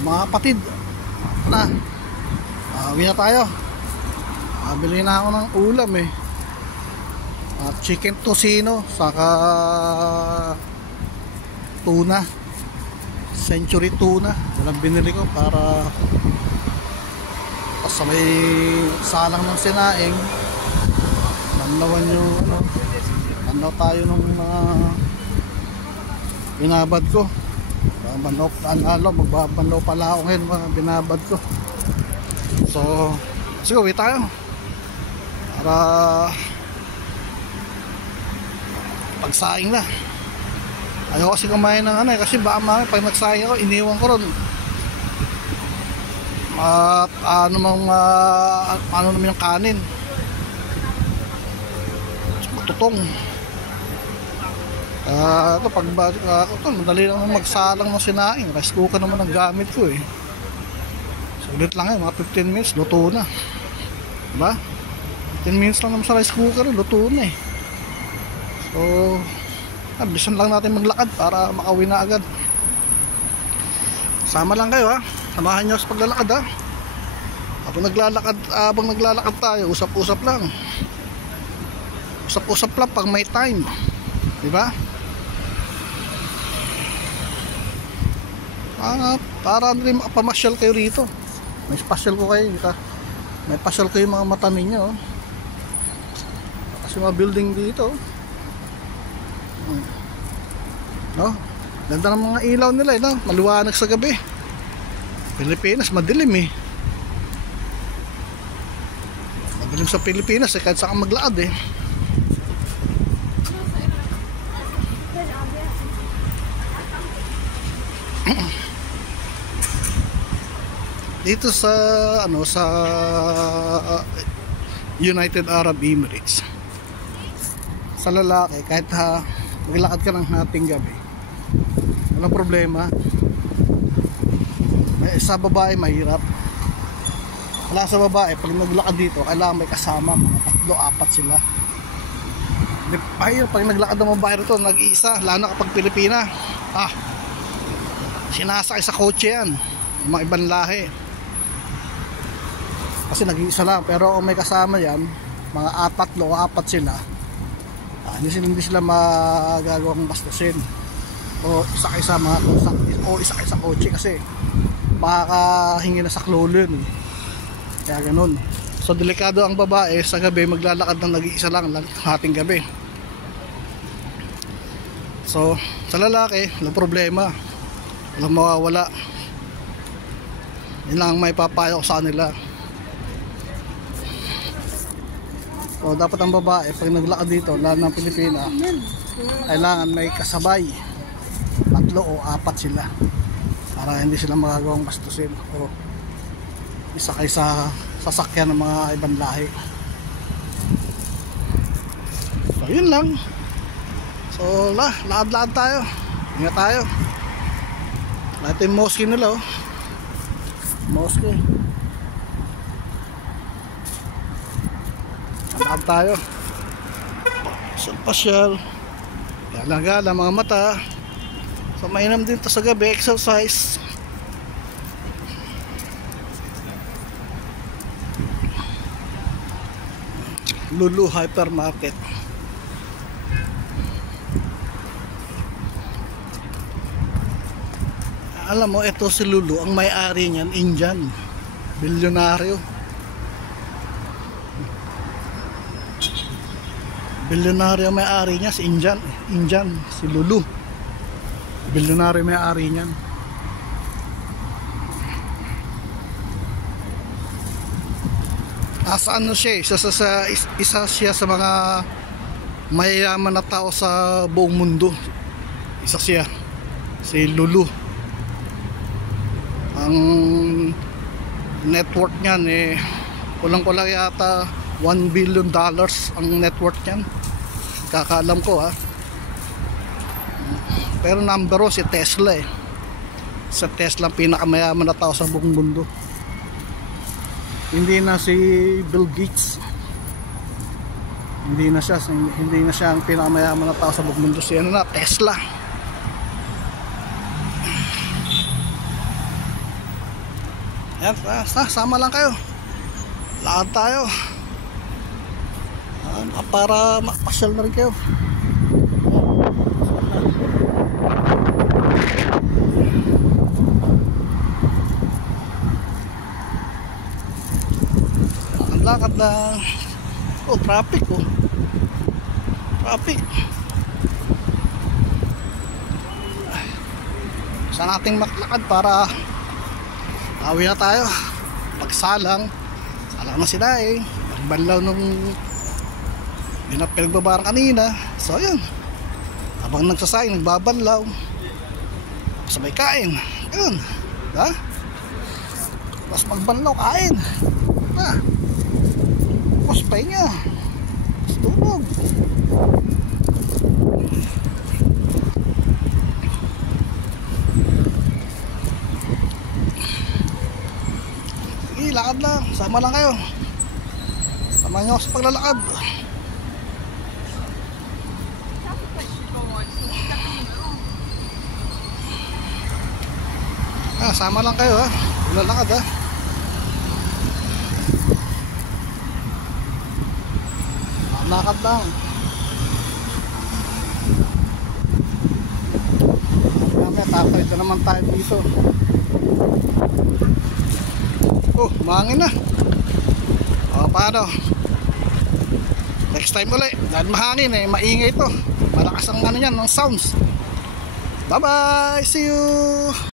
Mga kapatid, na uwi na tayo. Bili na ako ng ulam eh. Chicken tocino saka tuna, century tuna. Yan ang binili ko para sa may salang ng sinaing. Banlawan yung banlaw tayo ng mga binabad ko. Banlaw, magbabanlaw pala ako ngayon mga binabad ko. So sige, uwi tayo para pagsaing na. Ayaw kasi kumain ng kasi baka mga pag nagsaing ako, iniwan ko ron at ano naman yung kanin, tutong. Ito pagbalik ako ito, madali lang magsalang ng sinaing. Rice cooker naman ang gamit ko eh. Sulit lang mga 15 minutes luto na, diba? 10 minutes lang naman sa rice cooker, luto na eh. So bisan lang natin maglakad para makauwi na agad. Sama lang kayo ha, samahan nyo sa paglalakad ha. Habang naglalakad tayo, usap-usap lang. Usap-usap lang pag may time, diba? Para rin makapamasyal kayo rito. May special ko kayo dito. May pasyal ko yung mga mata ninyo. Kasi mga building dito. No? Ganda ng mga ilaw nila no? Maliwanag sa gabi. Pilipinas madilim eh. Madilim sa Pilipinas kahit saan ka maglakad eh. Dito sa sa United Arab Emirates, sa lalaki kahit maglakad ka ng hating gabi, walang problema. Sa babae mahirap. Wala sa babae, pag naglakad dito kailangan may kasama, mga 3-4 sila. Mahirap pag naglakad ng babae rito nag-iisa, lalo na kapag Pilipina. Sinasakay sa kotse yan, mga ibang lahi. Kasi nag-iisa lang, pero kung may kasama yan, mga 4 sila, hindi sila magagawang bastusin o isakay sa kotse kasi makakahingi na sa klolo yun. Kaya ganun. So delikado ang babae sa gabi maglalakad ng nag-iisa lang hating gabi. So sa lalaki walang problema, walang mawawala. Yun lang may papayo ko sa kanila. So dapat ang babae pag naglakad dito, lalo ng Pilipina, kailangan may kasabay, 3 o 4 sila, para hindi sila magagawang bastusin o isakay sa sasakyan ng mga ibang lahi. So yun lang. So lakad-lakad tayo, ingat tayo. Natin yung mosque nila mosque. Lakad tayo. So pasyal, gala-gala mga mata. So mainam din to sa gabi, exercise. Lulu Hypermarket. Alam mo, ito si Lulu, ang may-ari niyan, Indian, bilyonaryo. Bilyonaryo may-ari niya, si Indian, si Lulu. Bilyonaryo may-ari niyan. Ano siya, isa siya sa mga mayayaman na tao sa buong mundo. Isa siya, si Lulu. Ang network niyan kulang-kulang yata $1 billion ang network niyan. Kakaalam ko Pero number 1 si Tesla Sa Tesla ang pinakamayaman na tao sa buong mundo. Hindi na si Bill Gates. Hindi na siya ang pinakamayaman na tao sa buong mundo. Si Tesla. Ayan, sama lang kayo. Lakad tayo. Para mapasyal na rin kayo. Lakad lang. Oh, traffic oh. Traffic. Saan nating maglakad para awi na tayo. Pagsalang na sila eh. Nagbanlaw nung pinagbabarang kanina. So yun, habang nagsasayang nagbabanlaw, sabay kain. Yun, ha? Tapos magbanlaw, kain. Tapos pahinga, tapos tulog. Sige, lakad lang. Sama lang kayo. Sama nyo sa paglalakad. Sama lang kayo ha. Paglalakad ha. Lakad lang. Mamaya tatawid na naman tayo dito. Oh, mahangin na. O, paano? Next time ulit. Dahil mahangin eh, maingay ito. Malakas ang ano yan, ng sounds. Bye bye, see you.